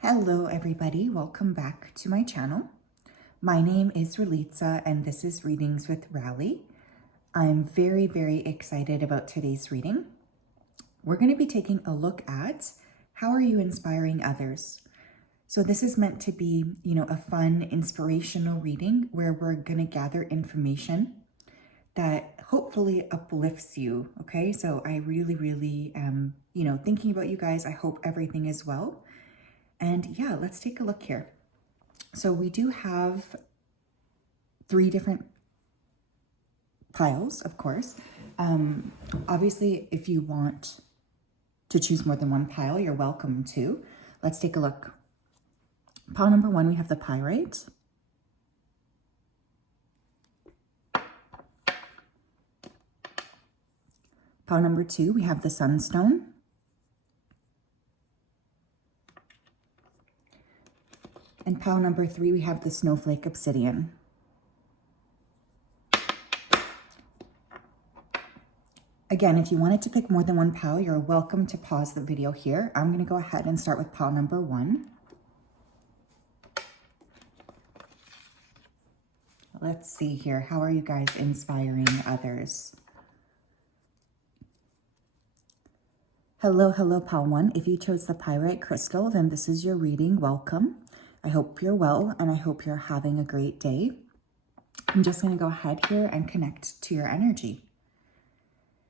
Hello everybody, welcome back to my channel. My name is Ralitza and this is Readings with Rali. I'm very excited about today's reading. We're going to be taking a look at how are you inspiring others. So this is meant to be, a fun, inspirational reading where we're going to gather information that hopefully uplifts you, okay? So I really am, thinking about you guys. I hope everything is well. And yeah, let's take a look here. So we do have 3 different piles, of course. Obviously, if you want to choose more than one pile, you're welcome to. Let's take a look. Pile number 1, we have the pyrite. Pile number 2, we have the sunstone. And pile number 3, we have the snowflake obsidian. Again, if you wanted to pick more than one pile, you're welcome to pause the video here. I'm going to go ahead and start with pile number 1. Let's see here. How are you guys inspiring others? Hello, pile 1. If you chose the pyrite crystal, then this is your reading. Welcome. I hope you're well and I hope you're having a great day. I'm just going to go ahead here and connect to your energy.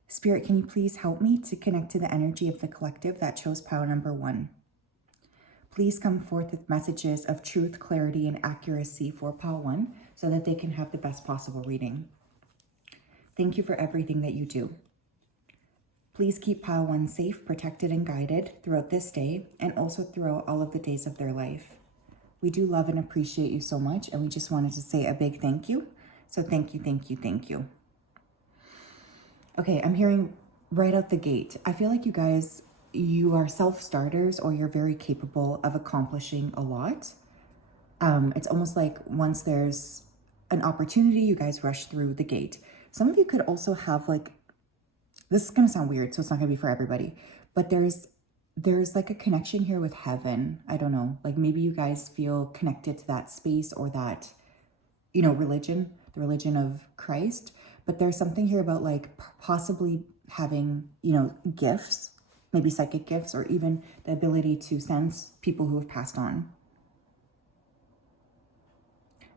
Spirit, can you please help me to connect to the energy of the collective that chose pile number 1? Please come forth with messages of truth, clarity, and accuracy for pile 1 so that they can have the best possible reading. Thank you for everything that you do. Please keep pile 1 safe, protected, and guided throughout this day and also throughout all of the days of their life. We do love and appreciate you so much, and we just wanted to say a big thank you. So thank you. Okay, I'm hearing right out the gate. I feel like you guys, you are self-starters or you're very capable of accomplishing a lot. It's almost like once there's an opportunity, you guys rush through the gate. Some of you could also have this is going to sound weird, so it's not going to be for everybody, but there's like a connection here with heaven. I don't know, like maybe you guys feel connected to that space or that, religion, the religion of Christ. But there's something here about like possibly having, gifts, maybe psychic gifts, or even the ability to sense people who have passed on.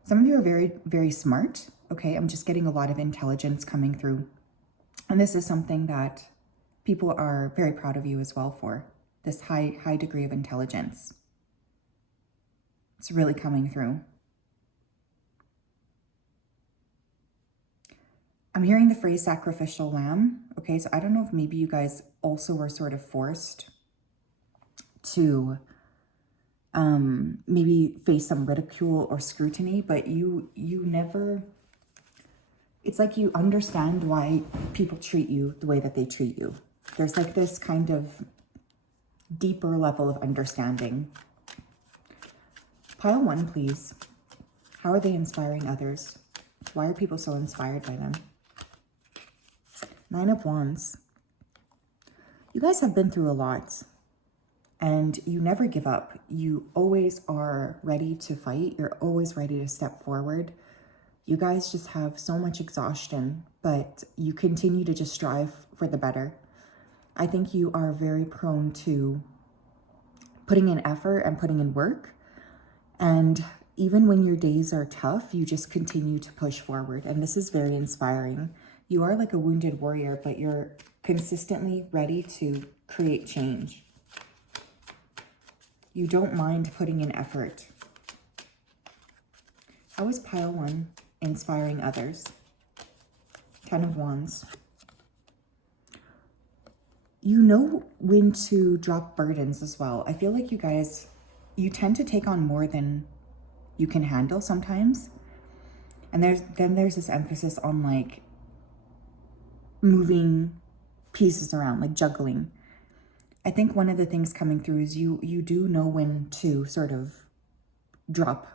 Some of you are very smart. Okay, I'm just getting a lot of intelligence coming through. And this is something that people are very proud of you as well for. This high degree of intelligence. It's really coming through. I'm hearing the phrase sacrificial lamb. Okay, so I don't know if maybe you guys also were sort of forced to maybe face some ridicule or scrutiny, but you never, it's like you understand why people treat you the way that they treat you. There's like this kind of deeper level of understanding. Pile 1, please. How are they inspiring others? Why are people so inspired by them? 9 of Wands. You guys have been through a lot and you never give up. You always are ready to fight. You're always ready to step forward. You guys just have so much exhaustion, but you continue to just strive for the better. I think you are very prone to putting in effort and putting in work. And even when your days are tough, you just continue to push forward. And this is very inspiring. You are like a wounded warrior, but you're consistently ready to create change. You don't mind putting in effort. How is pile 1 inspiring others? 10 of Wands. You know when to drop burdens as well. I feel like you guys, you tend to take on more than you can handle sometimes. And there's this emphasis on like moving pieces around, like juggling. I think one of the things coming through is you do know when to sort of drop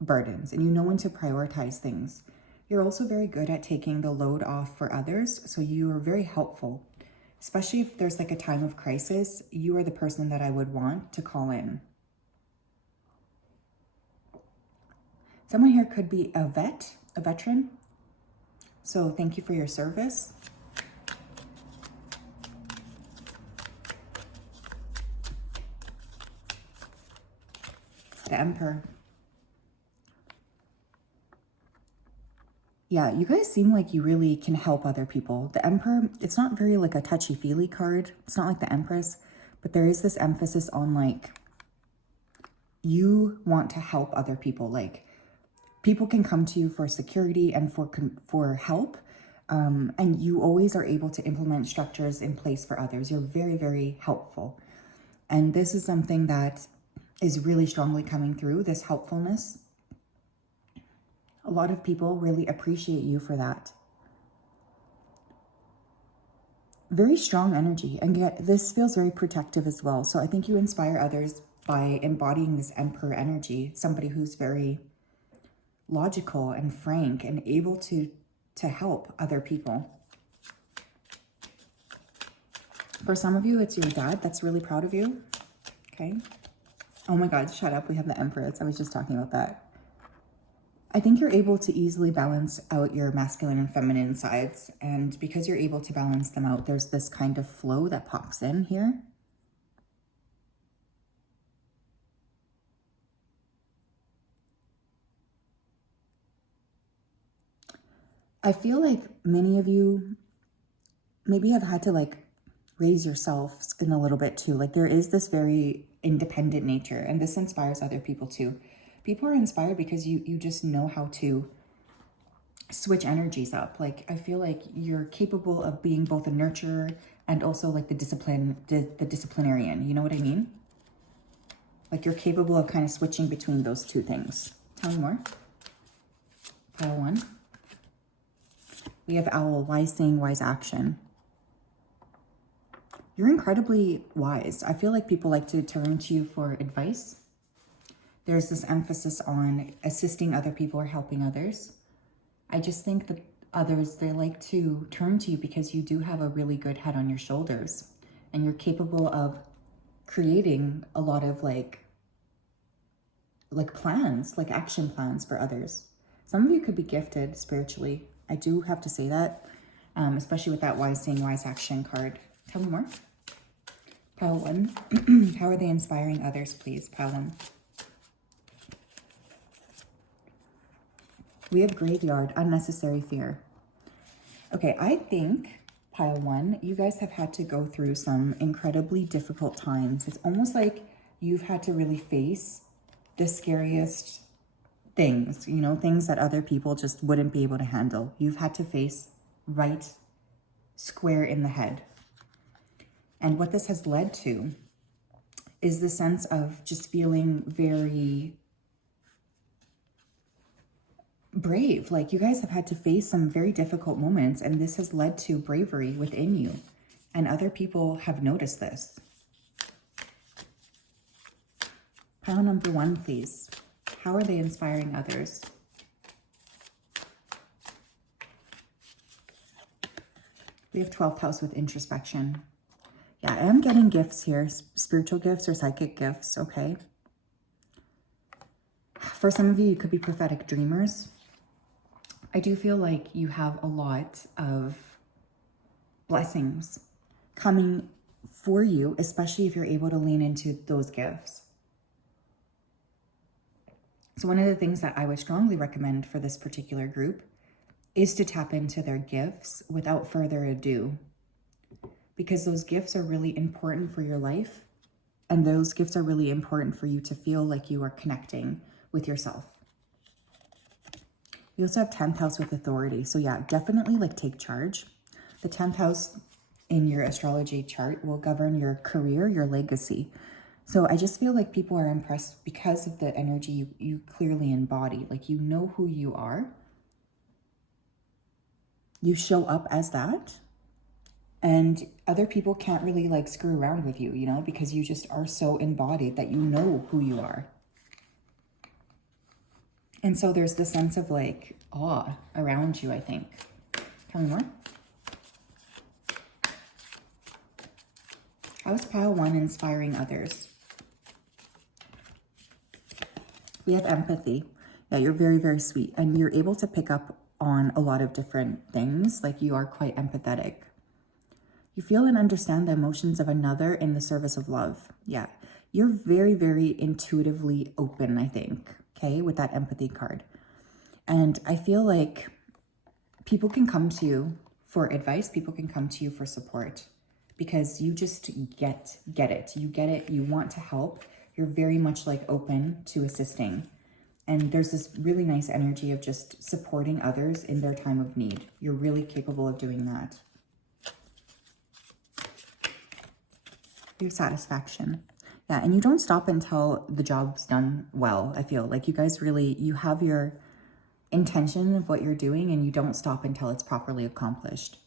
burdens and you know when to prioritize things. You're also very good at taking the load off for others. So you are very helpful, especially if there's like a time of crisis. You are the person that I would want to call in. Someone here could be a veteran. So thank you for your service. The Emperor. Yeah, you guys seem like you really can help other people. The Emperor, it's not very like a touchy-feely card. It's not like the Empress, but there is this emphasis on like, you want to help other people. Like, people can come to you for security and for help, and you always are able to implement structures in place for others. You're very, very helpful. And this is something that is really strongly coming through, this helpfulness. A lot of people really appreciate you for that. Very strong energy. And yet this feels very protective as well. So I think you inspire others by embodying this Emperor energy. Somebody who's very logical and frank and able to help other people. For some of you, it's your dad that's really proud of you. Okay. Oh my God, shut up. We have the Empress. I was just talking about that. I think you're able to easily balance out your masculine and feminine sides. And because you're able to balance them out, there's this kind of flow that pops in here. I feel like many of you maybe have had to like raise yourselves in a little bit too. Like there is this very independent nature, and this inspires other people too. People are inspired because you just know how to switch energies up. Like I feel like you're capable of being both a nurturer and also like the disciplinarian. You know what I mean? Like you're capable of kind of switching between those two things. Tell me more. Pile 1. We have Owl, wise saying, wise action. You're incredibly wise. I feel like people like to turn to you for advice. There's this emphasis on assisting other people or helping others. I just think that others, they like to turn to you because you do have a really good head on your shoulders and you're capable of creating a lot of like plans, like action plans for others. Some of you could be gifted spiritually. I do have to say that, especially with that wise saying, wise action card. Tell me more. Pile 1. How are they inspiring others, please? Pile 1. We have graveyard, unnecessary fear. Okay, I think, pile 1, you guys have had to go through some incredibly difficult times. It's almost like you've had to really face the scariest things, you know, things that other people just wouldn't be able to handle. You've had to face right square in the head. And what this has led to is the sense of just feeling very brave. Like you guys have had to face some very difficult moments, and this has led to bravery within you. And other people have noticed this. Pile number 1, please. How are they inspiring others? We have 12th house with introspection. Yeah, I am getting gifts here, spiritual gifts or psychic gifts, okay? For some of you, you could be prophetic dreamers. I do feel like you have a lot of blessings coming for you, especially if you're able to lean into those gifts. So one of the things that I would strongly recommend for this particular group is to tap into their gifts without further ado, because those gifts are really important for your life, and those gifts are really important for you to feel like you are connecting with yourself. You also have 10th house with authority. So yeah, definitely like take charge. The 10th house in your astrology chart will govern your career, your legacy. So I just feel like people are impressed because of the energy you clearly embody. Like you know who you are. You show up as that. And other people can't really like screw around with you, you know, because you just are so embodied that you know who you are. And so there's this sense of like awe around you, I think. Tell me more. How is pile 1 inspiring others? We have empathy. Yeah, you're very, very sweet. And you're able to pick up on a lot of different things. Like you are quite empathetic. You feel and understand the emotions of another in the service of love. Yeah, you're very, very intuitively open, I think, okay, with that empathy card. And I feel like people can come to you for advice. People can come to you for support because you just get it. You get it. You want to help. You're very much like open to assisting. And there's this really nice energy of just supporting others in their time of need. You're really capable of doing that. Your satisfaction. Yeah, and you don't stop until the job's done well, I feel. Like you guys really, you have your intention of what you're doing and you don't stop until it's properly accomplished.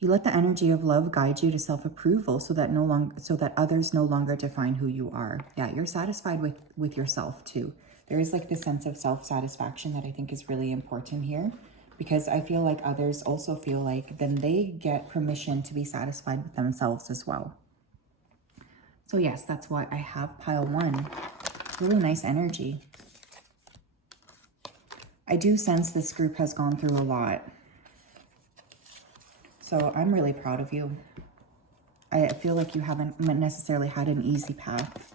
You let the energy of love guide you to self-approval so that others no longer define who you are. Yeah, you're satisfied with yourself too. There is like this sense of self-satisfaction that I think is really important here, because I feel like others also feel like then they get permission to be satisfied with themselves as well. So yes, that's why I have pile 1. Really nice energy. I do sense this group has gone through a lot. So I'm really proud of you. I feel like you haven't necessarily had an easy path.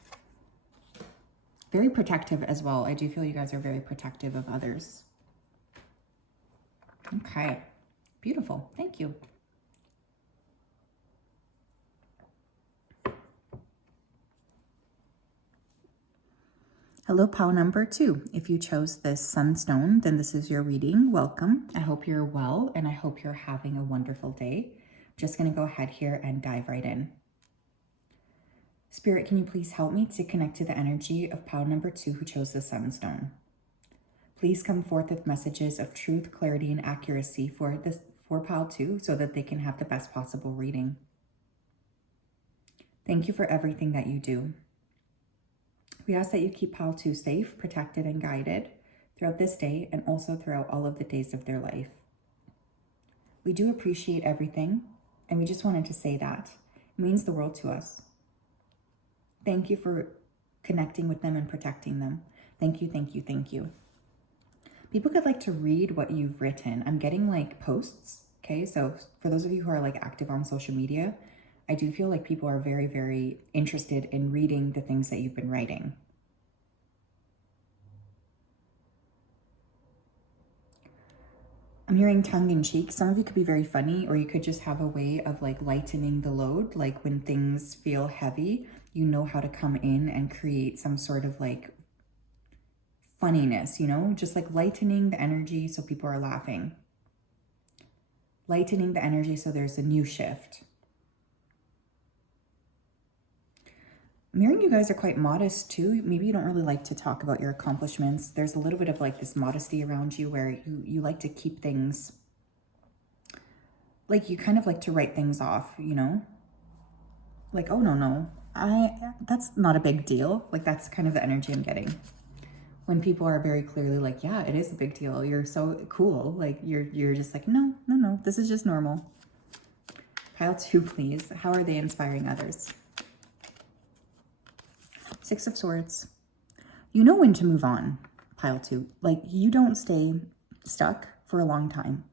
Very protective as well. I do feel you guys are very protective of others. Okay, beautiful. Thank you. Hello, pile number 2. If you chose this sunstone, then this is your reading. Welcome. I hope you're well, and I hope you're having a wonderful day. Just going to go ahead here and dive right in. Spirit, can you please help me to connect to the energy of pile number 2 who chose the sunstone? Please come forth with messages of truth, clarity, and accuracy for pile 2 so that they can have the best possible reading. Thank you for everything that you do. We ask that you keep pile 2 safe, protected, and guided throughout this day and also throughout all of the days of their life. We do appreciate everything, and we just wanted to say that. It means the world to us. Thank you for connecting with them and protecting them. Thank you, thank you, thank you. People could like to read what you've written. I'm getting like posts, okay? So for those of you who are like active on social media, I do feel like people are very, very interested in reading the things that you've been writing. I'm hearing tongue in cheek. Some of you could be very funny, or you could just have a way of like lightening the load. Like when things feel heavy, you know how to come in and create some sort of like funniness, you know, just like lightening the energy so people are laughing. Lightening the energy so there's a new shift. I'm hearing you guys are quite modest too. Maybe you don't really like to talk about your accomplishments. There's a little bit of like this modesty around you where you like to keep things, like you kind of like to write things off, you know? Like, oh no, that's not a big deal. Like that's kind of the energy I'm getting. When people are very clearly like, yeah, it is a big deal. You're so cool. Like you're just like, no, this is just normal. Pile 2, please. How are they inspiring others? 6 of Swords. You know when to move on, pile 2. Like you don't stay stuck for a long time.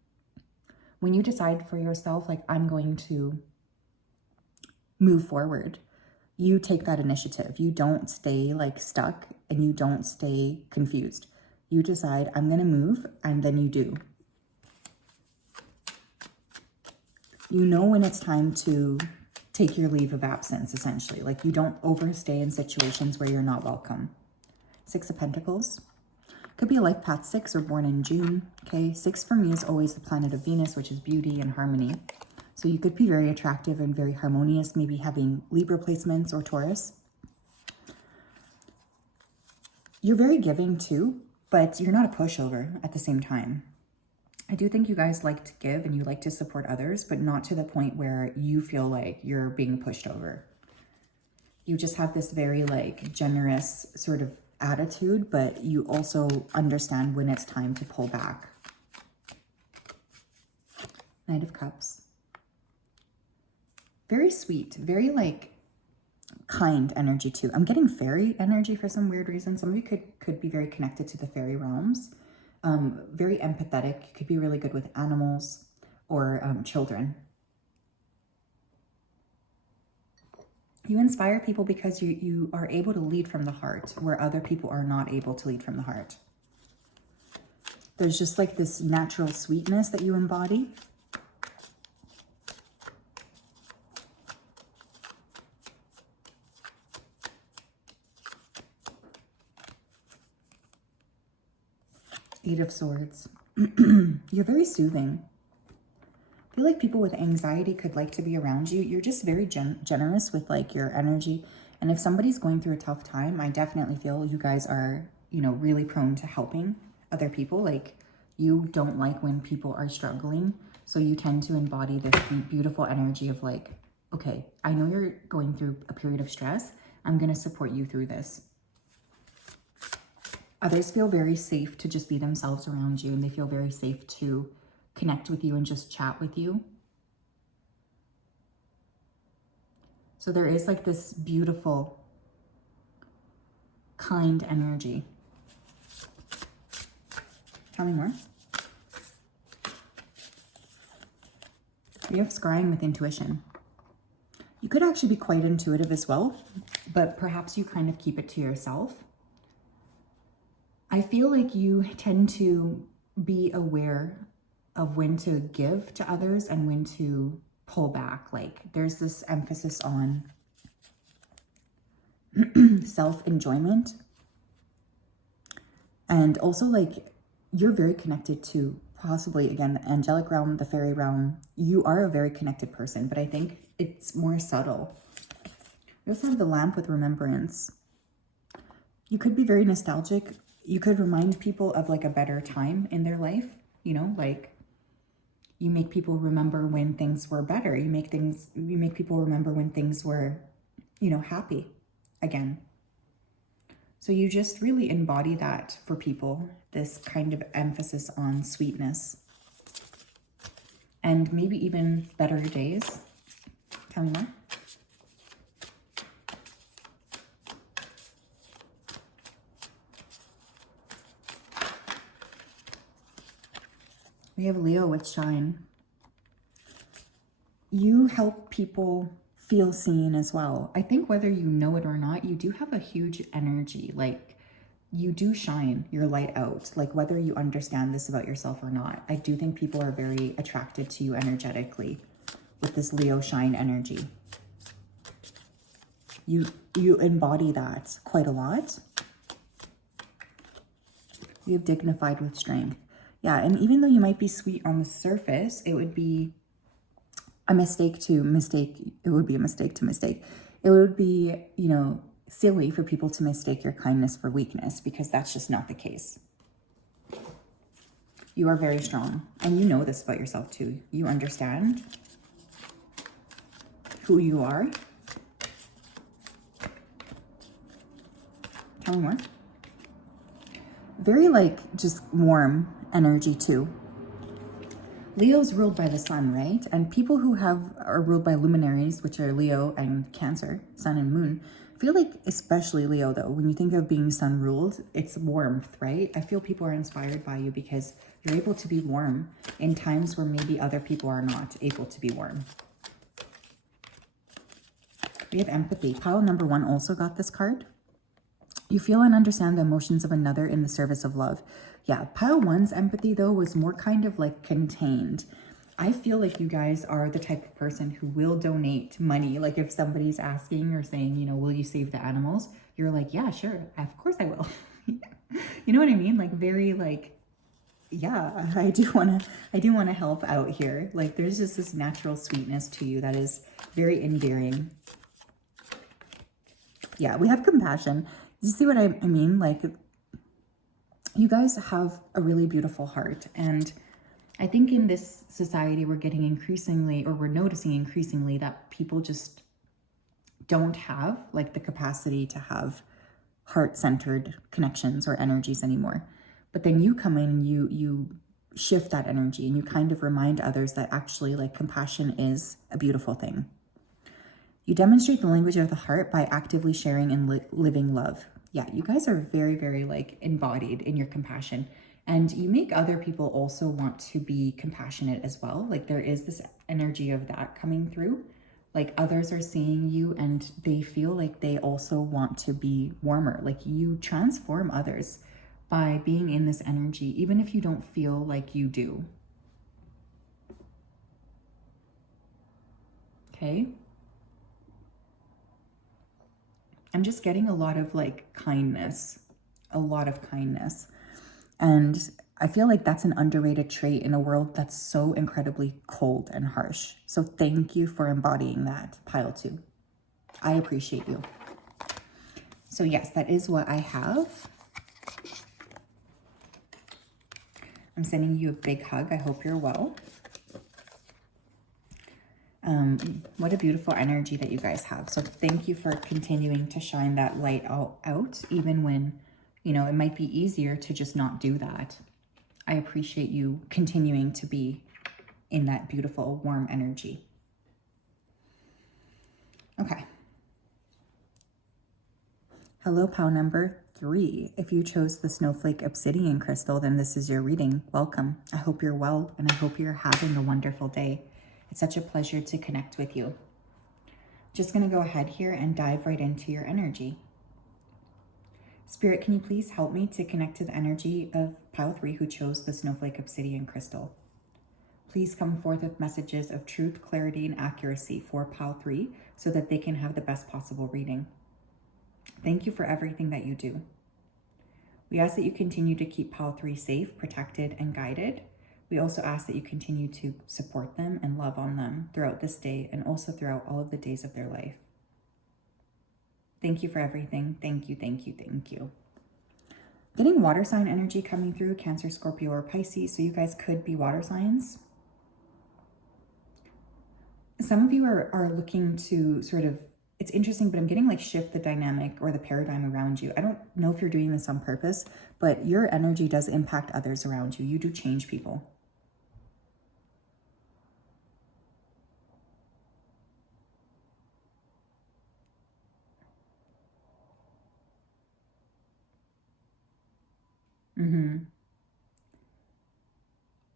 When you decide for yourself, like I'm going to move forward, you take that initiative. You don't stay like stuck and you don't stay confused. You decide I'm going to move, and then you do. You know when it's time to take your leave of absence, essentially. Like you don't overstay in situations where you're not welcome. 6 of Pentacles. Could be a life path 6 or born in June. Okay, 6 for me is always the planet of Venus, which is beauty and harmony. So you could be very attractive and very harmonious, maybe having Libra placements or Taurus. You're very giving too, but you're not a pushover at the same time. I do think you guys like to give and you like to support others, but not to the point where you feel like you're being pushed over. You just have this very like generous sort of attitude, but you also understand when it's time to pull back. Knight of Cups. Very sweet, very like kind energy too. I'm getting fairy energy for some weird reason. Some of you could be very connected to the fairy realms. Very empathetic. You could be really good with animals or children. You inspire people because you are able to lead from the heart where other people are not able to lead from the heart. There's just like this natural sweetness that you embody. Eight of Swords. You're very soothing. I feel like people with anxiety could like to be around you. You're just very generous with like your energy. And if somebody's going through a tough time, I definitely feel you guys are, you know, really prone to helping other people. Like, you don't like when people are struggling. So you tend to embody this beautiful energy of like, okay, I know you're going through a period of stress. I'm going to support you through this. Others feel very safe to just be themselves around you, and they feel very safe to connect with you and just chat with you. So there is like this beautiful, kind energy. Tell me more. You have scrying with intuition. You could actually be quite intuitive as well, but perhaps you kind of keep it to yourself. I feel like you tend to be aware of when to give to others and when to pull back. Like, there's this emphasis on self-enjoyment. And also, like, you're very connected to possibly, again, the angelic realm, the fairy realm. You are a very connected person, but I think it's more subtle. You also have the lamp with remembrance. You could be very nostalgic. You could remind people of like a better time in their life, you know, like you make people remember when things were better. You make people remember when things were, you know, happy again. So you just really embody that for people, this kind of emphasis on sweetness and maybe even better days. Tell me more. We have Leo with shine. You help people feel seen as well. I think whether you know it or not, you do have a huge energy. Like, you do shine your light out. Like, whether you understand this about yourself or not, I do think people are very attracted to you energetically with this Leo shine energy. You embody that quite a lot. You have dignified with strength. Yeah, and even though you might be sweet on the surface, it would be a mistake to mistake. It would be a mistake to mistake. It would be, you know, silly for people to mistake your kindness for weakness, because that's just not the case. You are very strong, and you know this about yourself too. You understand who you are. Tell me more. Very like just warm energy too. Leo's ruled by the sun, right? And people who are ruled by luminaries, which are Leo and Cancer, sun and moon, feel like, especially Leo though, when you think of being sun ruled, it's warmth, right? I feel people are inspired by you because you're able to be warm in times where maybe other people are not able to be warm. We have empathy. Pile number 1 also got this card. You feel and understand the emotions of another in the service of love. Yeah, pile 1's empathy, though, was more kind of like contained. I feel like you guys are the type of person who will donate money. Like if somebody's asking or saying, you know, will you save the animals? You're like, yeah, sure. Of course I will. You know what I mean? Like very like, yeah, I do want to help out here. Like there's just this natural sweetness to you that is very endearing. Yeah, we have compassion. You see what I mean? Like, you guys have a really beautiful heart. And I think in this society, we're getting increasingly, or we're noticing increasingly, that people just don't have like the capacity to have heart-centered connections or energies anymore. But then you come in and you shift that energy, and you kind of remind others that actually like compassion is a beautiful thing. You demonstrate the language of the heart by actively sharing and living love. Yeah, you guys are very, very like embodied in your compassion. And you make other people also want to be compassionate as well. Like there is this energy of that coming through. Like others are seeing you and they feel like they also want to be warmer. Like you transform others by being in this energy, even if you don't feel like you do. Okay. I'm just getting a lot of like kindness, a lot of kindness. And I feel like that's an underrated trait in a world that's so incredibly cold and harsh. So thank you for embodying that, pile 2. I appreciate you. So yes, that is what I have. I'm sending you a big hug. I hope you're well. What a beautiful energy that you guys have. So thank you for continuing to shine that light out, even when, you know, it might be easier to just not do that. I appreciate you continuing to be in that beautiful, warm energy. Okay. Hello, pile number 3. If you chose the Snowflake Obsidian Crystal, then this is your reading. Welcome. I hope you're well, and I hope you're having a wonderful day. It's such a pleasure to connect with you. Just going to go ahead here and dive right into your energy. Spirit, can you please help me to connect to the energy of pile 3 who chose the Snowflake Obsidian Crystal? Please come forth with messages of truth, clarity, and accuracy for pile 3 so that they can have the best possible reading. Thank you for everything that you do. We ask that you continue to keep pile 3 safe, protected, and guided. We also ask that you continue to support them and love on them throughout this day and also throughout all of the days of their life. Thank you for everything. Thank you, thank you, thank you. Getting water sign energy coming through, Cancer, Scorpio, or Pisces, so you guys could be water signs. Some of you are looking to sort of, it's interesting, but I'm getting like shift the dynamic or the paradigm around you. I don't know if you're doing this on purpose, but your energy does impact others around you. You do change people.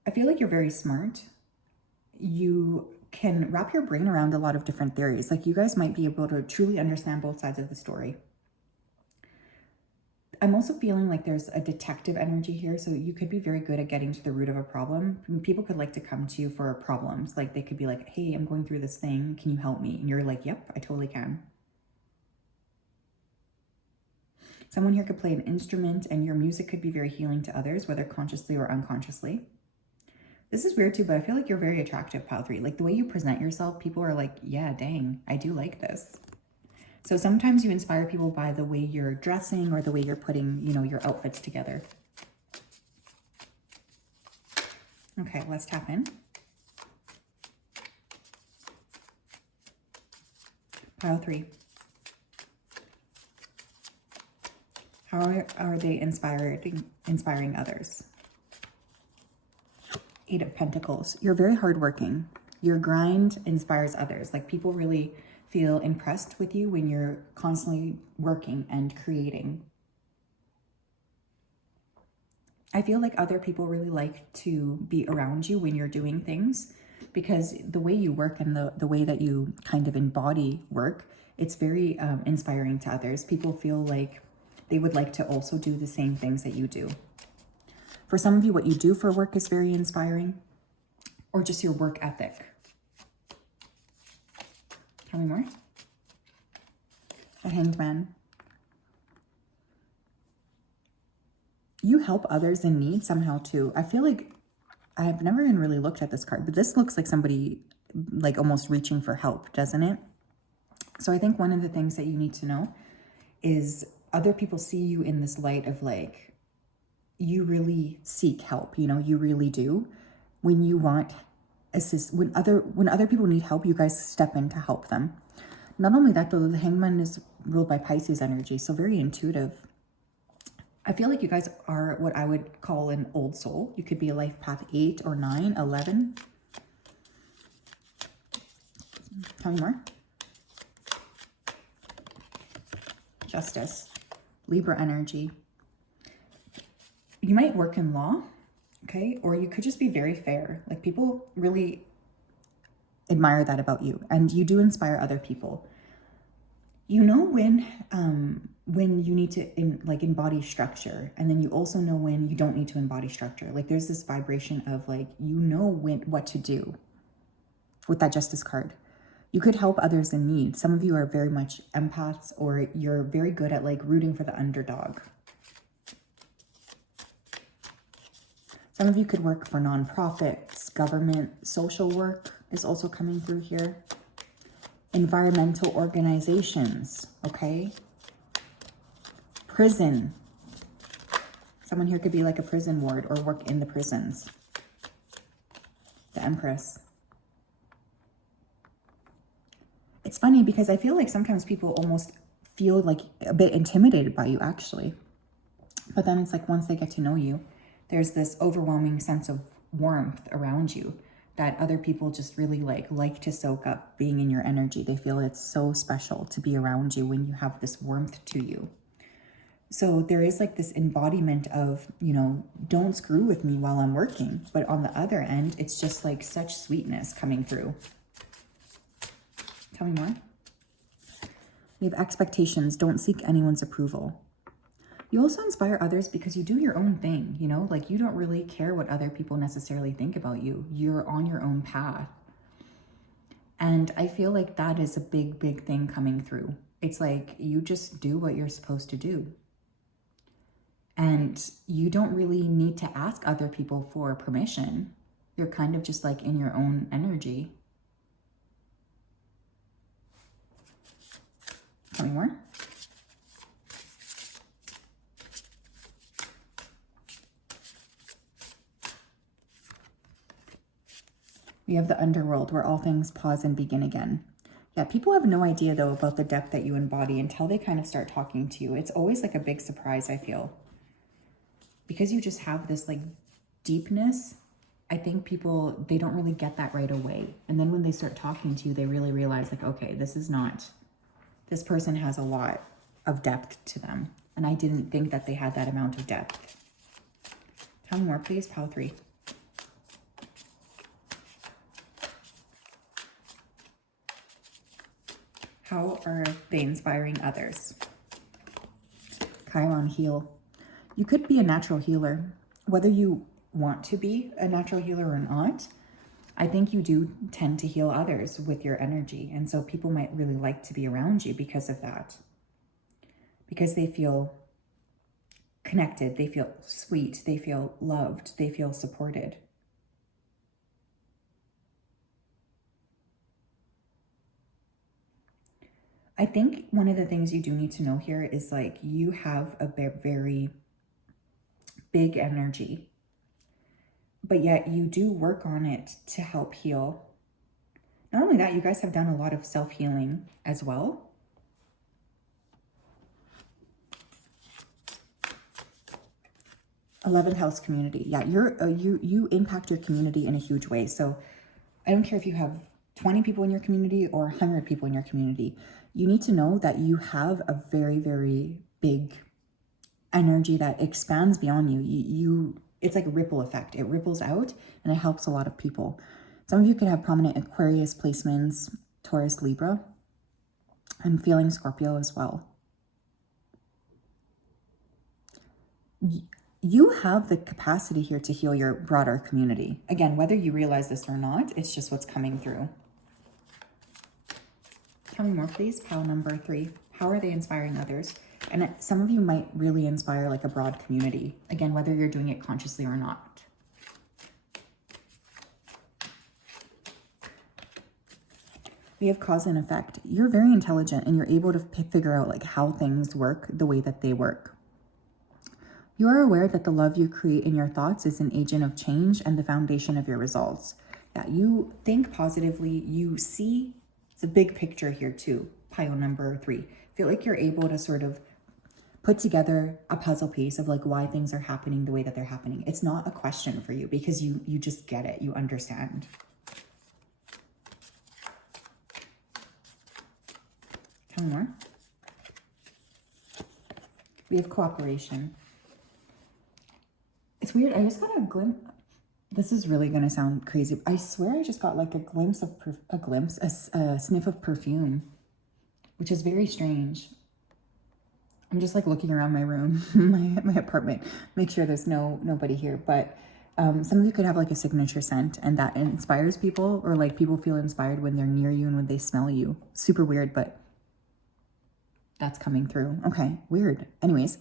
I feel like you're very smart. You can wrap your brain around a lot of different theories. Like you guys might be able to truly understand both sides of the story. I'm also feeling like there's a detective energy here. So you could be very good at getting to the root of a problem. People could like to come to you for problems. Like they could be like, hey, I'm going through this thing. Can you help me? And you're like, yep, I totally can. Someone here could play an instrument and your music could be very healing to others, whether consciously or unconsciously. This is weird too, but I feel like you're very attractive, pile 3. Like the way you present yourself, people are like, yeah, dang, I do like this. So sometimes you inspire people by the way you're dressing or the way you're putting, you know, your outfits together. Okay, let's tap in. Pile 3. How are they inspiring others? 8 of Pentacles. You're very hardworking. Your grind inspires others. Like people really feel impressed with you when you're constantly working and creating. I feel like other people really like to be around you when you're doing things because the way you work and the way that you kind of embody work, it's very inspiring to others. People feel like they would like to also do the same things that you do. For some of you, what you do for work is very inspiring, or just your work ethic. Tell me more. A Hanged Man. You help others in need somehow too. I feel like I've never even really looked at this card, but this looks like somebody like almost reaching for help, doesn't it? So I think one of the things that you need to know is other people see you in this light of like, you really seek help, you know, you really do. When you want assist, when other people need help, you guys step in to help them. Not only that, though, the Hangman is ruled by Pisces energy, so very intuitive. I feel like you guys are what I would call an old soul. You could be a life path 8 or 9, 11. Tell me more. Justice. Libra energy. You might work in law, okay? Or you could just be very fair. Like, people really admire that about you, and you do inspire other people. You know when you need to embody structure, and then you also know when you don't need to embody structure. Like, there's this vibration of like, you know what to do with that Justice card. You could help others in need. Some of you are very much empaths, or you're very good at like rooting for the underdog. Some of you could work for nonprofits, government, social work is also coming through here. Environmental organizations, okay? Prison. Someone here could be like a prison ward or work in the prisons. The Empress. It's funny because I feel like sometimes people almost feel like a bit intimidated by you, actually. But then it's like, once they get to know you, there's this overwhelming sense of warmth around you that other people just really like to soak up being in your energy. They feel it's so special to be around you when you have this warmth to you. So there is like this embodiment of, you know, don't screw with me while I'm working. But on the other end, it's just like such sweetness coming through. Tell me more. We have expectations. Don't seek anyone's approval. You also inspire others because you do your own thing, you know, like you don't really care what other people necessarily think about you. You're on your own path. And I feel like that is a big, big thing coming through. It's like you just do what you're supposed to do. And you don't really need to ask other people for permission. You're kind of just like in your own energy. Tell me more. We have the underworld, where all things pause and begin again. Yeah, people have no idea, though, about the depth that you embody until they kind of start talking to you. It's always like a big surprise, I feel. Because you just have this like deepness, I think people, they don't really get that right away. And then when they start talking to you, they really realize like, okay, this person has a lot of depth to them. And I didn't think that they had that amount of depth. Tell me more, please, Pile 3. How are they inspiring others? Chiron, heal. You could be a natural healer. Whether you want to be a natural healer or not, I think you do tend to heal others with your energy. And so people might really like to be around you because of that. Because they feel connected, they feel sweet, they feel loved, they feel supported. I think one of the things you do need to know here is like you have a very big energy, but yet you do work on it to help heal. Not only that, you guys have done a lot of self-healing as well. '11th house community. Yeah, you impact your community in a huge way. So I don't care if you have 20 people in your community or 100 people in your community. You need to know that you have a very big energy that expands beyond you. It's like a ripple effect. It ripples out and it helps a lot of people. Some of you could have prominent Aquarius placements, Taurus, Libra. I'm feeling Scorpio as well. You have the capacity here to heal your broader community. Again, whether you realize this or not, it's just what's coming through. Tell me more, please. Pile number 3. How are they inspiring others? And some of you might really inspire like a broad community. Again, whether you're doing it consciously or not. We have cause and effect. You're very intelligent and you're able to figure out like how things work the way that they work. You are aware that the love you create in your thoughts is an agent of change and the foundation of your results. Yeah, you think positively. You see the big picture here too. Pile number 3. Feel like you're able to sort of put together a puzzle piece of like why things are happening the way that they're happening. It's not a question for you because you just get it. You understand. Tell me more. We have cooperation. It's weird. I just got a glimpse. This is really going to sound crazy. I swear I just got like a glimpse of, a sniff of perfume, which is very strange. I'm just like looking around my room, my apartment, make sure there's nobody here. But some of you could have like a signature scent, and that inspires people, or like people feel inspired when they're near you and when they smell you. Super weird, but that's coming through. Okay, weird. Anyways,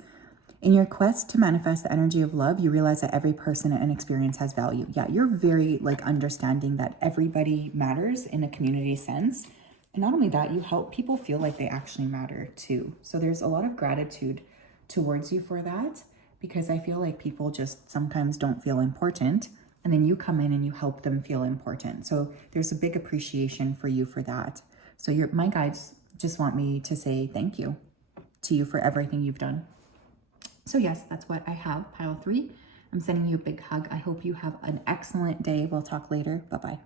in your quest to manifest the energy of love, you realize that every person and experience has value. Yeah, you're very like understanding that everybody matters in a community sense. And not only that, you help people feel like they actually matter too. So there's a lot of gratitude towards you for that, because I feel like people just sometimes don't feel important. And then you come in and you help them feel important. So there's a big appreciation for you for that. So my guides just want me to say thank you to you for everything you've done. So yes, that's what I have, pile 3. I'm sending you a big hug. I hope you have an excellent day. We'll talk later. Bye-bye.